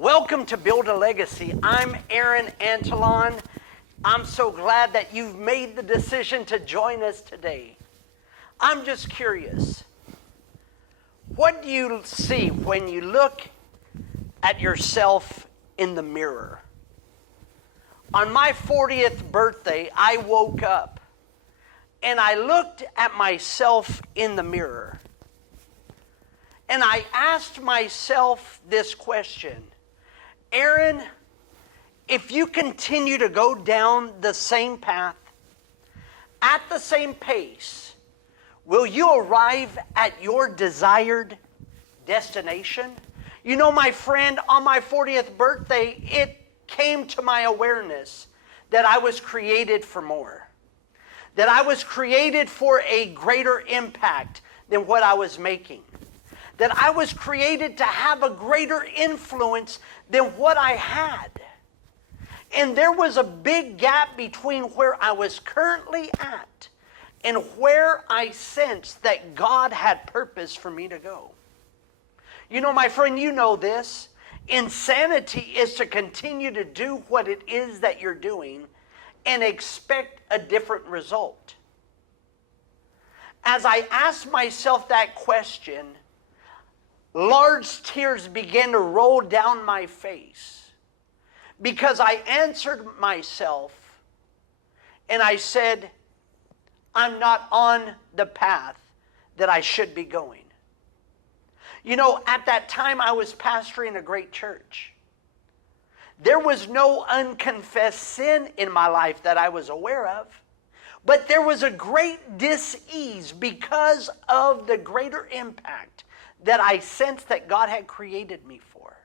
Welcome to Build a Legacy. I'm Aaron Antolon. I'm so glad that you've made the decision to join us today. I'm just curious. What do you see when you look at yourself in the mirror? On my 40th birthday, I woke up and I looked at myself in the mirror. And I asked myself this question. Aaron, if you continue to go down the same path, at the same pace, will you arrive at your desired destination? You know, my friend, on my 40th birthday, it came to my awareness that I was created for more. That I was created for a greater impact than what I was making. That I was created to have a greater influence than what I had. And there was a big gap between where I was currently at and where I sensed that God had purpose for me to go. You know, my friend, you know this. Insanity is to continue to do what it is that you're doing and expect a different result. As I asked myself that question, large tears began to roll down my face because I answered myself and I said, I'm not on the path that I should be going. You know, at that time I was pastoring a great church. There was no unconfessed sin in my life that I was aware of, but there was a great dis-ease because of the greater impact that I sensed that God had created me for.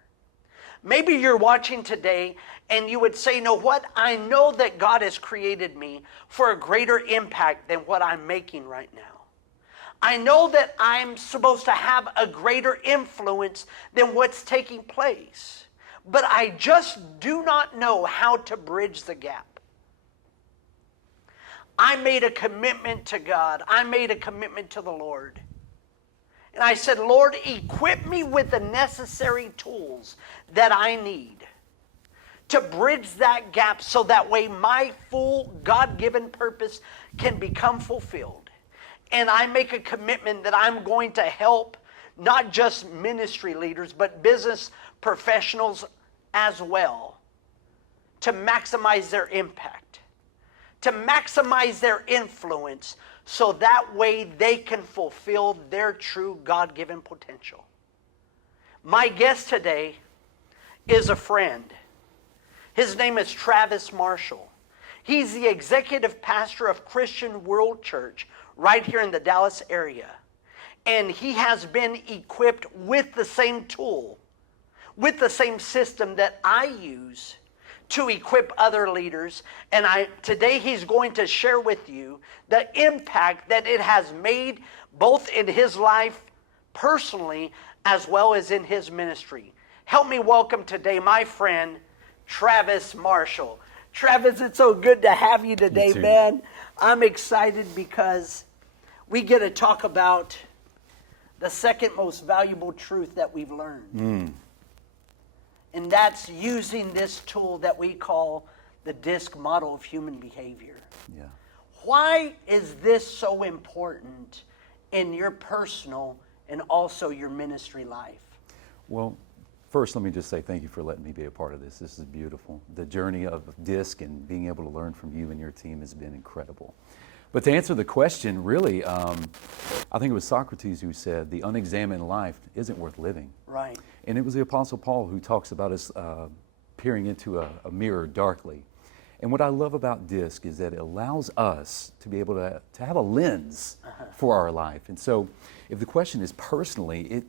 Maybe you're watching today and you would say, no, what? I know that God has created me for a greater impact than what I'm making right now. I know that I'm supposed to have a greater influence than what's taking place, but I just do not know how to bridge the gap. I made a commitment to God. I made a commitment to the Lord. And I said, Lord, equip me with the necessary tools that I need to bridge that gap so that way my full God-given purpose can become fulfilled. And I make a commitment that I'm going to help not just ministry leaders, but business professionals as well to maximize their impact, to maximize their influence, so that way they can fulfill their true God-given potential. My guest today is a friend. His name is Travis Marshall. He's the executive pastor of Christian World Church right here in the Dallas area. And he has been equipped with the same tool, with the same system that I use to equip other leaders. And today he's going to share with you the impact that it has made both in his life personally as well as in his ministry. Help me welcome today my friend, Travis Marshall. Travis, it's so good to have you today, man. I'm excited because we get to talk about the second most valuable truth that we've learned. And that's using this tool that we call the DISC model of human behavior. Yeah. Why is this so important in your personal and also your ministry life? Well, first, let me just say thank you for letting me be a part of this. This is beautiful. The journey of DISC and being able to learn from you and your team has been incredible. But to answer the question, really, I think it was Socrates who said, the unexamined life isn't worth living. Right. And it was the Apostle Paul who talks about us peering into a mirror darkly. And what I love about DISC is that it allows us to be able to have a lens for our life. And so if the question is personally,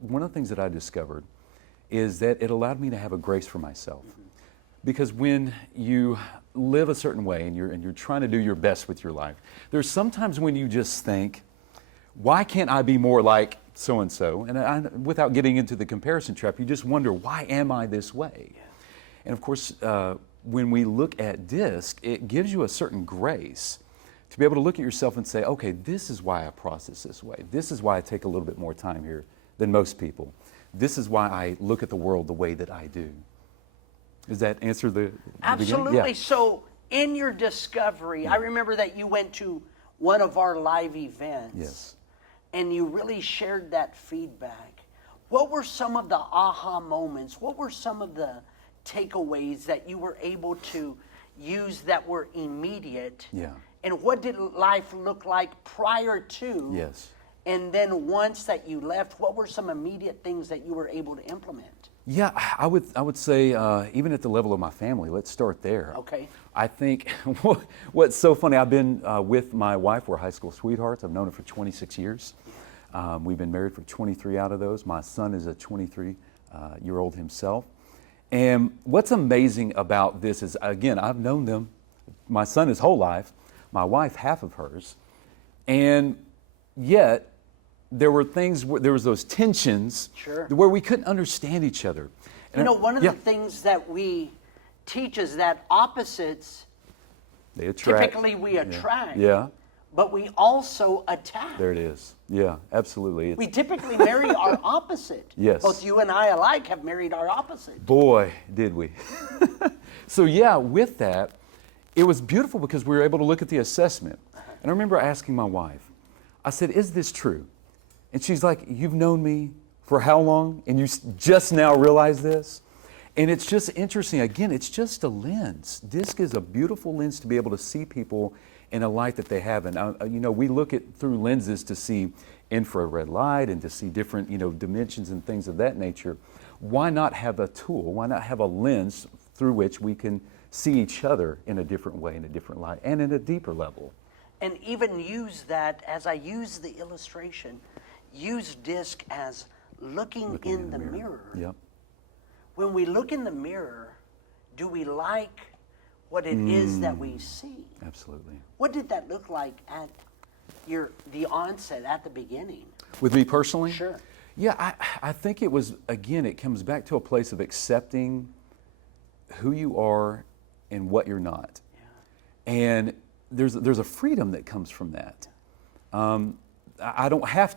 one of the things that I discovered is that it allowed me to have a grace for myself. Because when you live a certain way and you're trying to do your best with your life, there's sometimes when you just think, why can't I be more like so-and-so? And without getting into the comparison trap, you just wonder, why am I this way? Yeah. And of course, when we look at DISC, it gives you a certain grace to be able to look at yourself and say, okay, this is why I process this way. This is why I take a little bit more time here than most people. this is why I look at the world the way that I do. Does that answer the Absolutely. beginning? Yeah. So in your discovery, I remember that you went to one of our live events. Yes. And you really shared that feedback. What were some of the aha moments? What were some of the takeaways that you were able to use that were immediate? Yeah. And what did life look like prior to? Yes. And then once that you left, what were some immediate things that you were able to implement? Yeah, I would say even at the level of my family, let's start there. Okay. I think what's so funny, I've been with my wife, we're high school sweethearts. I've known her for 26 years. We've been married for 23 out of those. My son is a 23-year-old himself. And what's amazing about this is, again, I've known them, my son his whole life, my wife half of hers, and yet there were things, there was those tensions Sure. where we couldn't understand each other. And One of the things that we teach is that opposites, they attract. typically we attract, Yeah, but we also attack. there it is. Yeah, absolutely. We typically marry our opposite. Yes. Both you and I alike have married our opposite. Boy, did we. So yeah, with that, it was beautiful because we were able to look at the assessment. And I remember asking my wife, I said, is this true? And she's like, you've known me for how long? And you just now realize this? And it's just interesting. Again, it's just a lens. DISC is a beautiful lens to be able to see people in a light that they haven't. We look at through lenses to see infrared light and to see different, dimensions and things of that nature. Why not have a tool? Why not have a lens through which we can see each other in a different way, in a different light, and in a deeper level? And even use that, as I use the illustration, use DISC as looking in the mirror. Yep. When we look in the mirror, do we like what it is that we see? Absolutely. What did that look like at the onset, at the beginning? With me personally? Sure. Yeah, I think it was, again, it comes back to a place of accepting who you are and what you're not. Yeah. And there's a freedom that comes from that. I don't have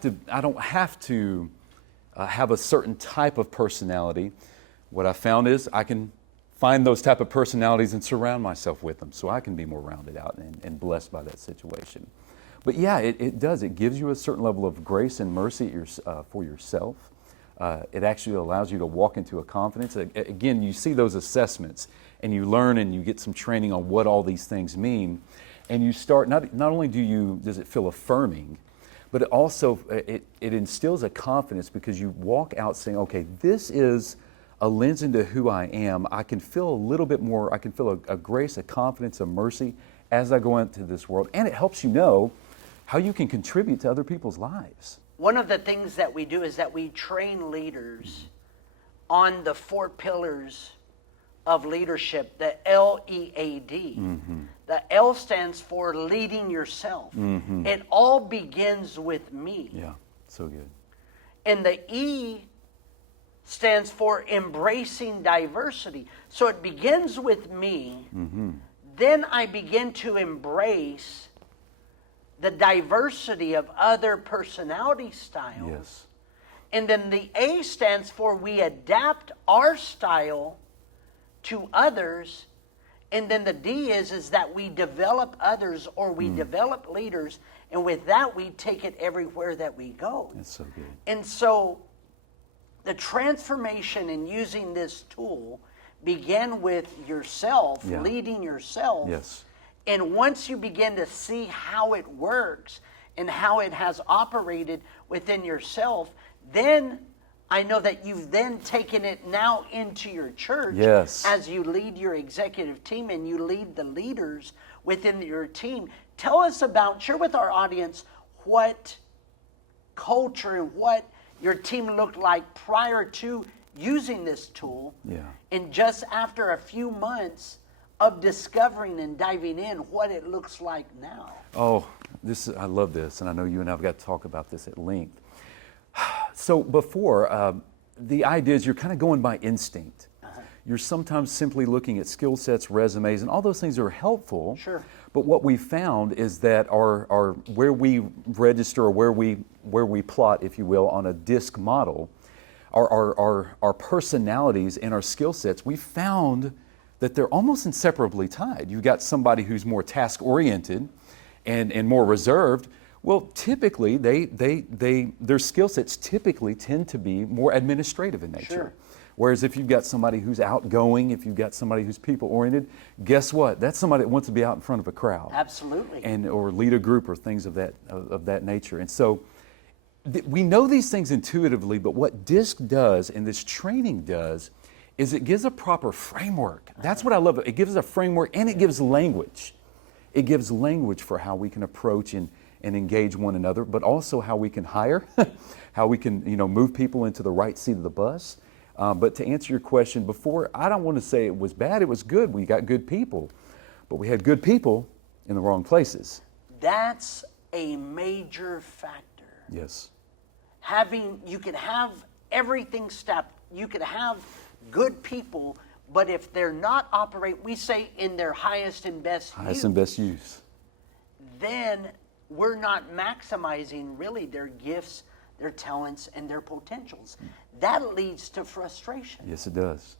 to have a certain type of personality. What I found is I can find those type of personalities and surround myself with them so I can be more rounded out and blessed by that situation. But yeah, it does. It gives you a certain level of grace and mercy for yourself. It actually allows you to walk into a confidence. Again, you see those assessments and you learn and you get some training on what all these things mean. And you start, not only does it feel affirming, but it also, it instills a confidence because you walk out saying, okay, this is a lens into who I am. I can feel a little bit more, I can feel a grace, a confidence, a mercy as I go into this world. And it helps you know how you can contribute to other people's lives. One of the things that we do is that we train leaders on the 4 pillars of leadership, the LEAD. Mm-hmm. The L stands for leading yourself. Mm-hmm. It all begins with me. Yeah, so good. And the E stands for embracing diversity. So it begins with me. Mm-hmm. Then I begin to embrace the diversity of other personality styles. Yes. And then the A stands for we adapt our style to others. And then the D is that we develop others, or we develop leaders, and with that we take it everywhere that we go. That's so good. And so the transformation in using this tool began with yourself, leading yourself. Yes. And once you begin to see how it works and how it has operated within yourself, then I know that you've then taken it now into your church. Yes. As you lead your executive team and you lead the leaders within your team. Tell us about, share with our audience what culture and what your team looked like prior to using this tool. Yeah. And just after a few months of discovering and diving in, what it looks like now. Oh, I love this, and I know you and I have got to talk about this at length. So before, the idea is you're kind of going by instinct. Uh-huh. You're sometimes simply looking at skill sets, resumes, and all those things are helpful. Sure. But what we found is that our where we register or where we plot, if you will, on a DISC model, our personalities and our skill sets, we found that they're almost inseparably tied. You've got somebody who's more task-oriented and more reserved. Well, typically, their skill sets typically tend to be more administrative in nature. Sure. Whereas if you've got somebody who's outgoing, if you've got somebody who's people-oriented, guess what? That's somebody that wants to be out in front of a crowd. Absolutely. Or lead a group or things of that nature. And so we know these things intuitively, but what DISC does and this training does is it gives a proper framework. That's what I love. It gives a framework and it gives language. It gives language for how we can approach and engage one another, but also how we can hire, how we can move people into the right seat of the bus. But to answer your question before, I don't want to say it was bad, it was good. We got good people, but we had good people in the wrong places. That's a major factor. Yes. You can have everything stepped, you can have good people, but if they're not operating, we say in their highest and best use, then we're not maximizing really their gifts, their talents, and their potentials. That leads to frustration. Yes, it does.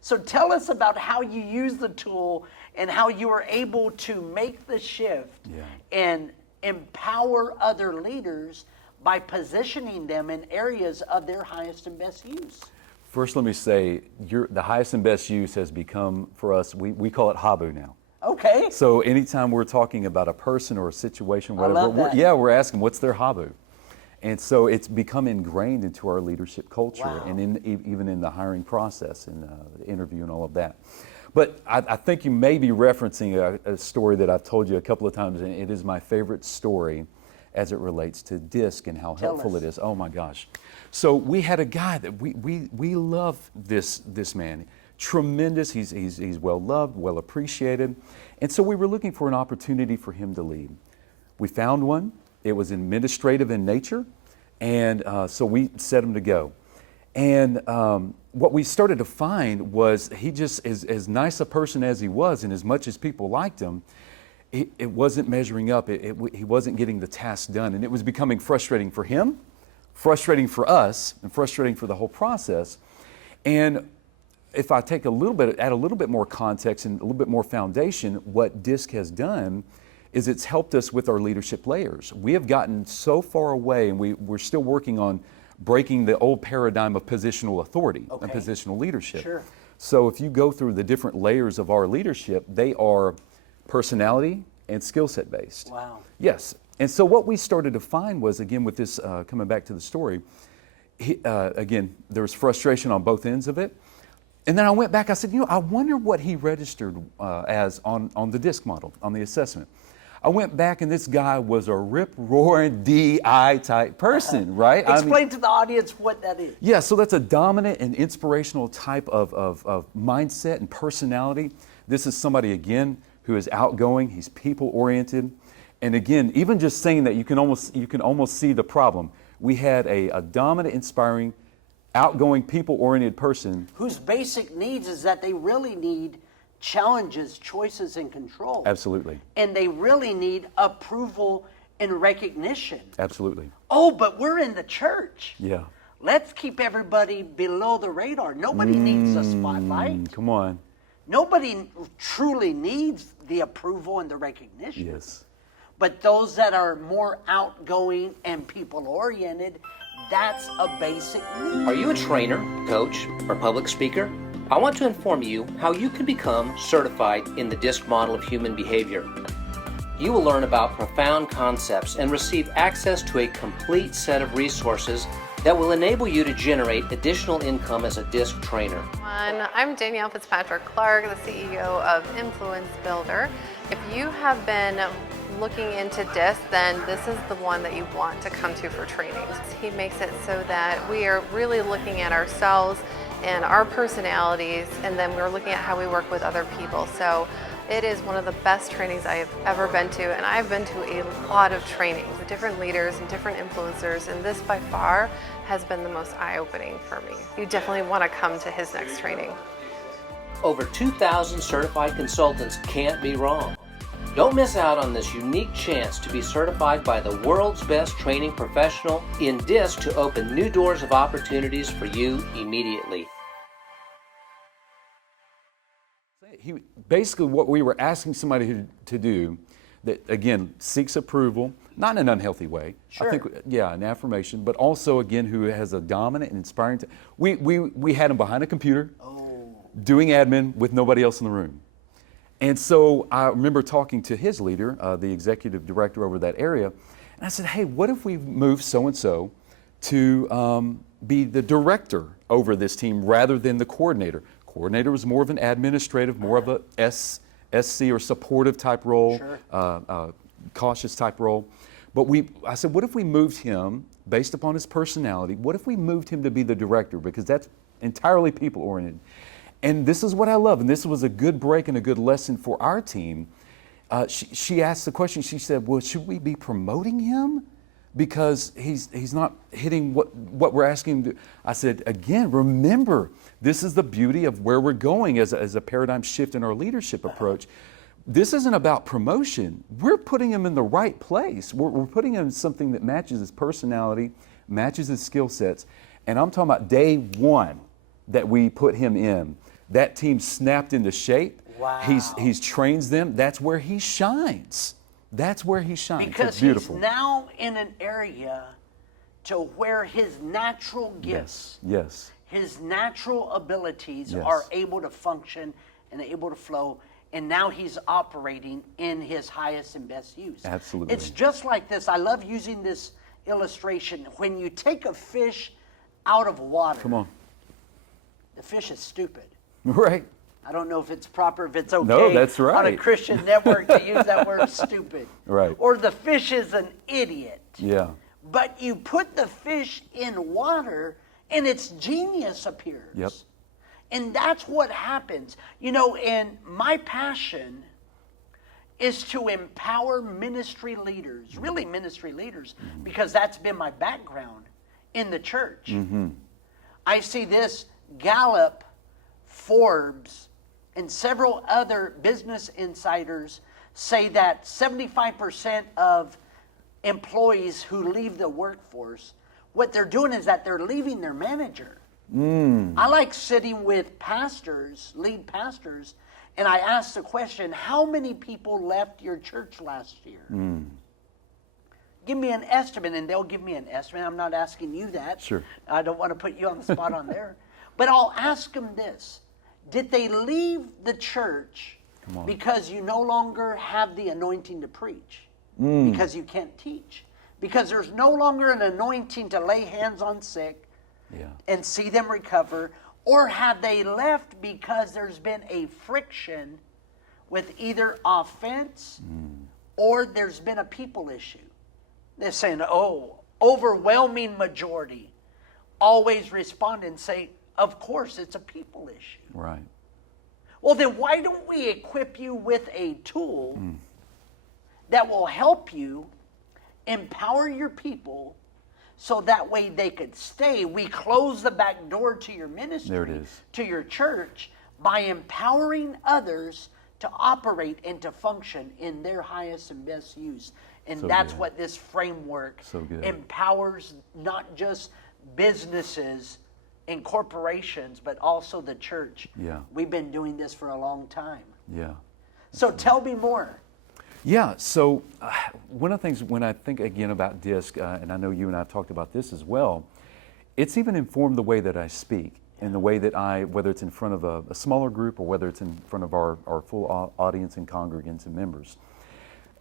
So tell us about how you use the tool and how you were able to make the shift and empower other leaders by positioning them in areas of their highest and best use. First, let me say, the highest and best use has become, for us, we call it HABU now. Okay. So anytime we're talking about a person or a situation, whatever, I love that. we're asking, what's their HABU? And so it's become ingrained into our leadership culture. Wow. And even in the hiring process and the interview and all of that. But I think you may be referencing a story that I've told you a couple of times, and it is my favorite story as it relates to DISC and how helpful it is. Oh my gosh. So we had a guy that we love this man. Tremendous, he's well loved, well appreciated. And so we were looking for an opportunity for him to lead. We found one. It was administrative in nature, and so we set him to go. And what we started to find was he just, as nice a person as he was, and as much as people liked him, it wasn't measuring up. He wasn't getting the task done, and it was becoming frustrating for him, frustrating for us, and frustrating for the whole process. And if I take add a little bit more context and a little bit more foundation, what DISC has done is it's helped us with our leadership layers. We have gotten so far away, and we're still working on breaking the old paradigm of positional authority and positional leadership. Sure. So if you go through the different layers of our leadership, they are personality and skill set based. Wow. Yes. And so what we started to find was, again, with this, coming back to the story, again, there was frustration on both ends of it. And then I went back, I said, I wonder what he registered as on the DISC model, on the assessment. I went back, and this guy was a rip-roaring DI type person, right? Explain to the audience what that is. Yeah, so that's a dominant and inspirational type of mindset and personality. This is somebody, again, who is outgoing. He's people-oriented. And again, even just saying that, you can almost see the problem. We had a dominant, inspiring, outgoing, people-oriented person. Whose basic needs is that they really need challenges, choices, and control. Absolutely. And they really need approval and recognition. Absolutely. Oh, but we're in the church. Yeah. Let's keep everybody below the radar. Nobody needs the spotlight. Come on. Nobody truly needs the approval and the recognition. Yes. But those that are more outgoing and people-oriented, that's a basic need. Are you a trainer, coach, or public speaker? I want to inform you how you can become certified in the DISC model of human behavior. You will learn about profound concepts and receive access to a complete set of resources that will enable you to generate additional income as a DISC trainer. I'm Danielle Fitzpatrick-Clark, the CEO of Influence Builder. If you have been looking into DISC, then this is the one that you want to come to for trainings. He makes it so that we are really looking at ourselves and our personalities, and then we're looking at how we work with other people. So it is one of the best trainings I have ever been to, and I've been to a lot of trainings with different leaders and different influencers, and this by far has been the most eye-opening for me. You definitely want to come to his next training. Over 2,000 certified consultants can't be wrong. Don't miss out on this unique chance to be certified by the world's best training professional in DISC to open new doors of opportunities for you immediately. Basically, what we were asking somebody to do, that again seeks approval, not in an unhealthy way. Sure. I think, yeah, an affirmation, but also again who has a dominant and inspiring. We had him behind a computer, doing admin with nobody else in the room. And so I remember talking to his leader, the executive director over that area, and I said, hey, what if we move so-and-so to be the director over this team rather than the coordinator? Coordinator was more of an administrative, more of a SC or supportive type role, sure. Cautious type role. But I said, what if we moved him, based upon his personality, what if we moved him to be the director? Because that's entirely people-oriented. And this is what I love, and this was a good break and a good lesson for our team. She asked the question, she said, well, should we be promoting him? Because he's not hitting what we're asking him to do. I said, again, remember, this is the beauty of where we're going as a paradigm shift in our leadership approach. This isn't about promotion. We're putting him in the right place. We're putting him in something that matches his personality, matches his skill sets. And I'm talking about day one that we put him in. That team snapped into shape. Wow. He's trains them. That's where he shines. That's where he shines. Because it's beautiful. he's now in an area to where his natural gifts, yes, his natural abilities yes. are able to function and able to flow. And now he's operating in his highest and best use. Absolutely. It's just like this. I love using this illustration. When you take a fish out of water, Come on. the fish is stupid. Right. I don't know if it's proper, if it's okay No, that's right. on a Christian network to use that word stupid. Right. Or the fish is an idiot. Yeah. But you put the fish in water and its genius appears. Yep. And that's what happens. You know, and my passion is to empower ministry leaders, really ministry leaders, because that's been my background in the church. Mm-hmm. I see this, Gallup, Forbes, and several other business insiders say that 75% of employees who leave the workforce, what they're doing is that they're leaving their manager. I like sitting with pastors, lead pastors, and I ask the question, how many people left your church last year? Give me an estimate, and they'll give me an estimate. I'm not asking you that. Sure. I don't want to put you on the spot on there. But I'll ask them this. Did they leave the church because you no longer have the anointing to preach? Because you can't teach? Because there's no longer an anointing to lay hands on sick and see them recover? Or have they left because there's been a friction with either offense or there's been a people issue? They're saying, overwhelming majority always respond and say, of course, it's a people issue. Right. Well, then why don't we equip you with a tool that will help you empower your people so that way they could stay? We close the back door to your ministry, There it is. to your church, by empowering others to operate and to function in their highest and best use. And So that's good. what this framework So good. empowers, not just businesses and corporations, but also the church. Yeah. We've been doing this for a long time. Yeah. So tell me more. Yeah, so one of the things when I think again about DISC, and I know you and I have talked about this as well, it's even informed the way that I speak and the way that whether it's in front of a smaller group or whether it's in front of our full audience and congregants and members.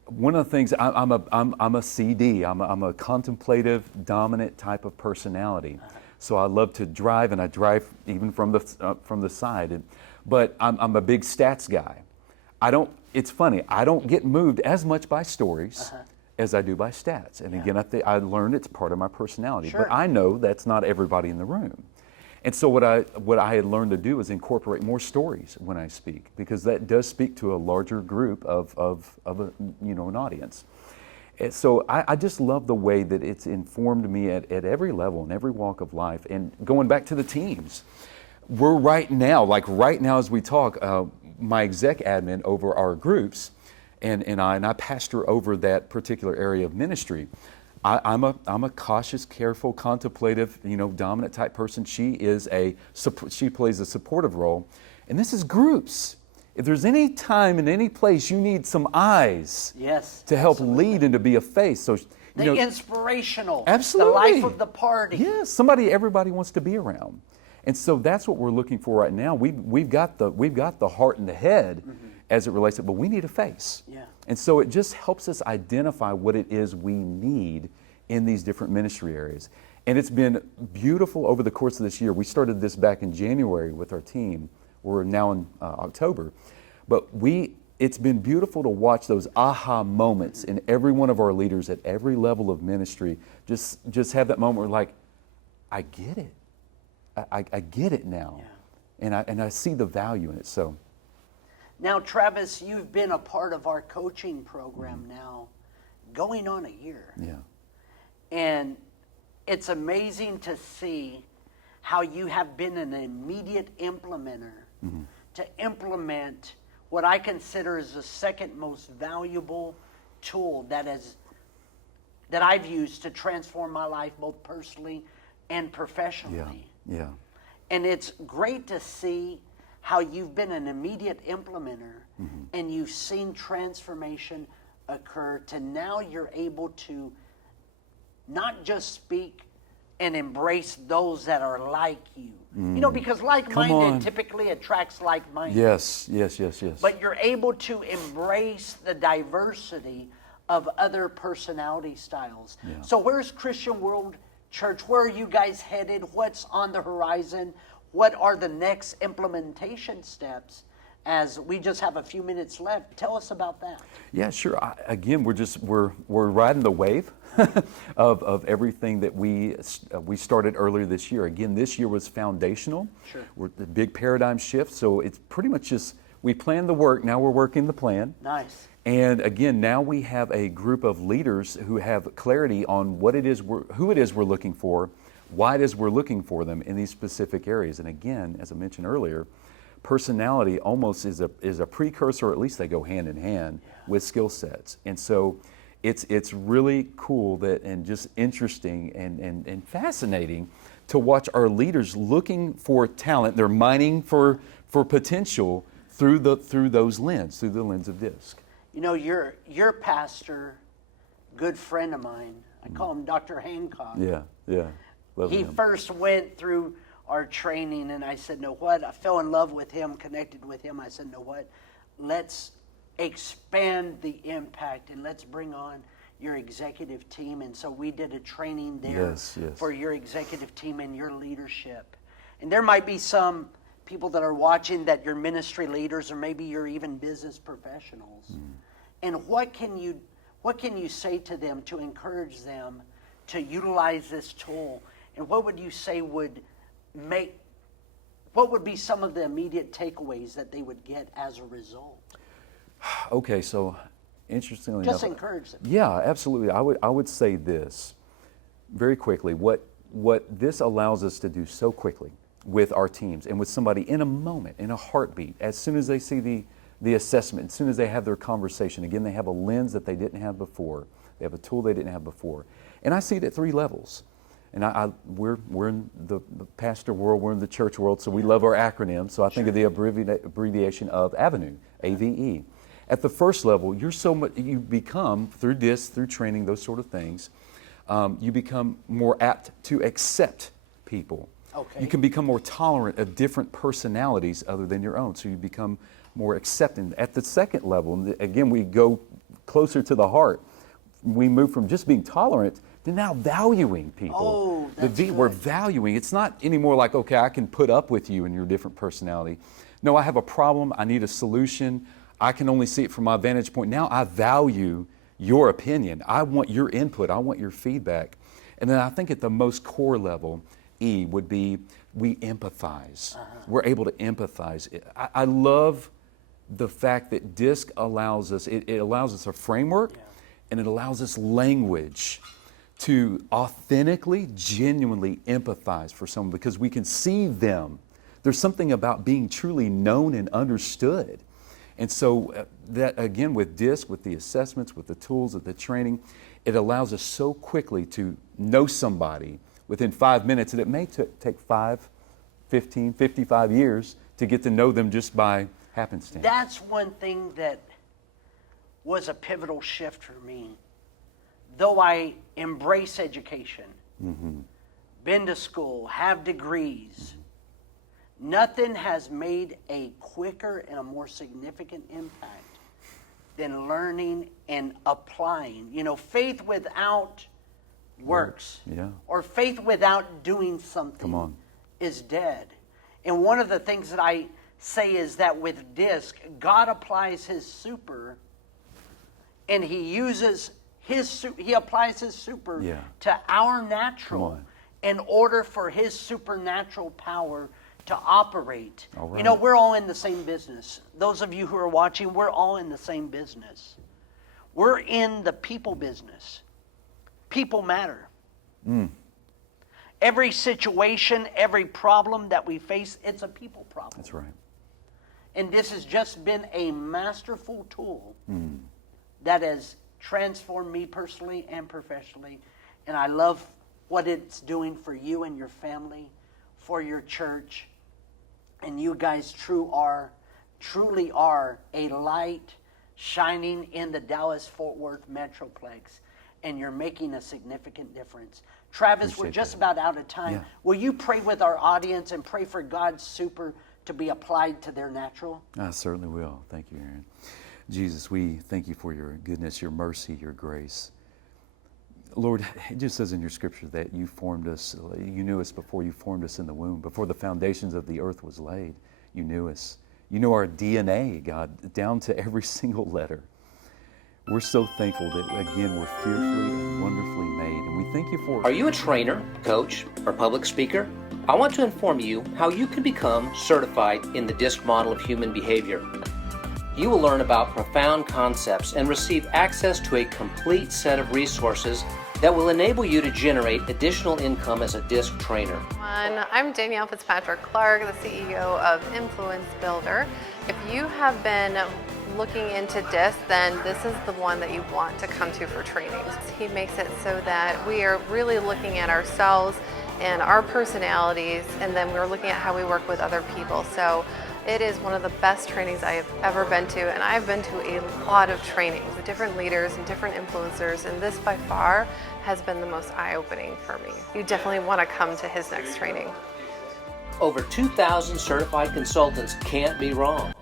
One of the things, I'm a CD, I'm a contemplative, dominant type of personality. So I love to drive, and I drive even from the side. But I'm a big stats guy. It's funny, I don't get moved as much by stories as I do by stats. And again, I learned it's part of my personality. Sure. But I know that's not everybody in the room. And so what I had learned to do is incorporate more stories when I speak, because that does speak to a larger group of an audience. And so I just love the way that it's informed me at every level, in every walk of life. And going back to the teams, we're right now as we talk, my exec admin over our groups and I pastor over that particular area of ministry. I'm a cautious, careful, contemplative, dominant type person. She plays a supportive role, and this is groups. If there's any time in any place you need some eyes, yes, to help absolutely. lead and to be a face. So the inspirational, absolutely, the life of the party. Yeah, somebody everybody wants to be around, and so that's what we're looking for right now. We've got the heart and the head as it relates to, but we need a face. Yeah. And so it just helps us identify what it is we need in these different ministry areas. And it's been beautiful over the course of this year. We started this back in January with our team. We're now in October, but it's been beautiful to watch those aha moments in every one of our leaders at every level of ministry. Just have that moment where, like, I get it. I get it now. Yeah. And I see the value in it. So now, Travis, you've been a part of our coaching program now going on a year. yeah. And it's amazing to see how you have been an immediate implementer to implement what I consider is the second most valuable tool that I've used to transform my life both personally and professionally. Yeah. And it's great to see how you've been an immediate implementer and you've seen transformation occur to now you're able to not just speak and embrace those that are like you. Because like-minded typically attracts like-minded. Yes. But you're able to embrace the diversity of other personality styles. Yeah. So where's Christian World Church? Where are you guys headed? What's on the horizon? What are the next implementation steps? As we just have a few minutes left, tell us about that. Yeah, sure. Again, we're riding the wave of everything that we started earlier this year. Again, this year was foundational. Sure. We're the big paradigm shift. So it's pretty much just we planned the work. Now we're working the plan. Nice. And again, now we have a group of leaders who have clarity on what it is, who it is we're looking for, why it is we're looking for them in these specific areas. And again, as I mentioned earlier, personality almost is a precursor, or at least they go hand in hand with skill sets. And so it's really cool and just interesting and fascinating to watch our leaders looking for talent. They're mining for potential through the lens of DISC. Your pastor, good friend of mine, I call him Dr. Hancock. Yeah. Love He him. first went through our training, and I said, "No, what?" I fell in love with him, connected with him. I said, "No, what? Let's expand the impact, and let's bring on your executive team." And so we did a training there for your executive team and your leadership. And there might be some people that are watching that you're ministry leaders, or maybe you're even business professionals. And what can you say to them to encourage them to utilize this tool? And what would you say what would be some of the immediate takeaways that they would get as a result? Okay, so interestingly Just enough, encourage them. Yeah, absolutely. I would say this very quickly. What this allows us to do so quickly with our teams and with somebody in a moment, in a heartbeat, as soon as they see the assessment, as soon as they have their conversation, again, they have a lens that they didn't have before. They have a tool they didn't have before. And I see it at 3 levels. And we're in the pastor world, we're in the church world, so we love our acronyms. So I think of the abbreviation of AVENUE, AVE. At the first level, you become, through DISC, through training, those sort of things, you become more apt to accept people. Okay. You can become more tolerant of different personalities other than your own, so you become more accepting. At the second level, and again, we go closer to the heart. We move from just being tolerant to now valuing people. Oh, that's good. We're valuing. It's not anymore like, okay, I can put up with you and your different personality. No, I have a problem. I need a solution. I can only see it from my vantage point. Now I value your opinion. I want your input. I want your feedback. And then I think at the most core level, E, would be we empathize. We're able to empathize. I love the fact that DISC allows us, it allows us a framework, and it allows us language to authentically, genuinely empathize for someone because we can see them. There's something about being truly known and understood. And so that, again, with DISC, with the assessments, with the tools, with the training, it allows us so quickly to know somebody within 5 minutes, and it may take 5, 15, 55 years to get to know them just by happenstance. That's one thing that was a pivotal shift for me. Though I embrace education, been to school, have degrees, nothing has made a quicker and a more significant impact than learning and applying. You know, faith without works, Yeah. or faith without doing something, Come on, is dead. And one of the things that I say is that with DISC, God applies his super, and he uses he applies his super Yeah. to our Come natural on. in order for his supernatural power to operate. All right. You know, we're all in the same business. Those of you who are watching, we're all in the same business. We're in the people business. People matter. Every situation, every problem that we face, it's a people problem. that's right. And this has just been a masterful tool that has transformed me personally and professionally. And I love what it's doing for you and your family, for your church. And you guys truly are a light shining in the Dallas-Fort Worth Metroplex. And you're making a significant difference. Travis, we're Appreciate just that. about out of time. Yeah. Will you pray with our audience and pray for God's super to be applied to their natural? I certainly will. Thank you, Aaron. Jesus, we thank you for your goodness, your mercy, your grace. Lord, it just says in your scripture that you formed us, you knew us before you formed us in the womb. Before the foundations of the earth was laid, you knew us. You know our DNA, God, down to every single letter. We're so thankful that, again, we're fearfully and wonderfully made. And we thank you for... Are you a trainer, coach, or public speaker? I want to inform you how you can become certified in the DISC model of human behavior. You will learn about profound concepts and receive access to a complete set of resources that will enable you to generate additional income as a DISC trainer. I'm Danielle Fitzpatrick Clark, the CEO of Influence Builder. If you have been looking into DISC, then this is the one that you want to come to for trainings. He makes it so that we are really looking at ourselves and our personalities, and then we're looking at how we work with other people. So it is one of the best trainings I have ever been to, and I've been to a lot of trainings with different leaders and different influencers, and this by far has been the most eye-opening for me. You definitely want to come to his next training. Over 2,000 certified consultants can't be wrong.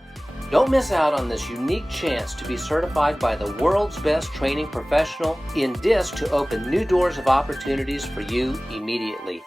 Don't miss out on this unique chance to be certified by the world's best training professional in DISC to open new doors of opportunities for you immediately.